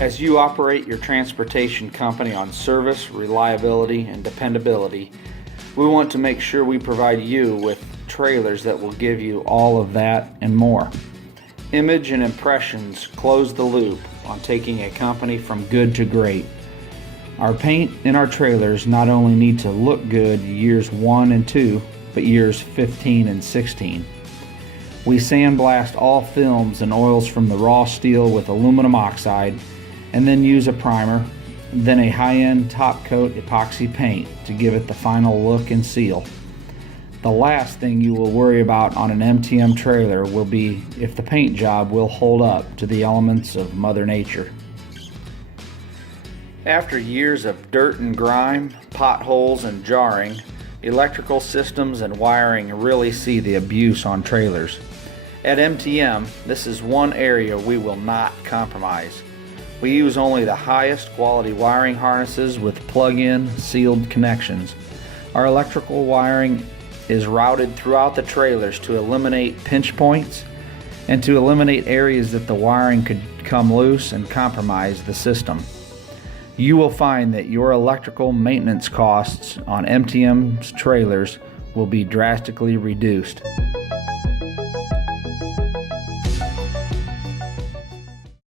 As you operate your transportation company on service, reliability, and dependability, we want to make sure we provide you with trailers that will give you all of that and more. Image and Impressions close the loop on taking a company from good to great. Our paint in our trailers not only need to look good years 1 and 2, but years 15 and 16. We sandblast all films and oils from the raw steel with aluminum oxide, and then use a primer, then a high-end top coat epoxy paint to give it the final look and seal. The last thing you will worry about on an MTM trailer will be if the paint job will hold up to the elements of Mother Nature. After years of dirt and grime, potholes and jarring, electrical systems and wiring really see the abuse on trailers. At MTM, this is one area we will not compromise. We use only the highest quality wiring harnesses with plug-in sealed connections. Our electrical wiring is routed throughout the trailers to eliminate pinch points and to eliminate areas that the wiring could come loose and compromise the system. You will find that your electrical maintenance costs on MTM's trailers will be drastically reduced.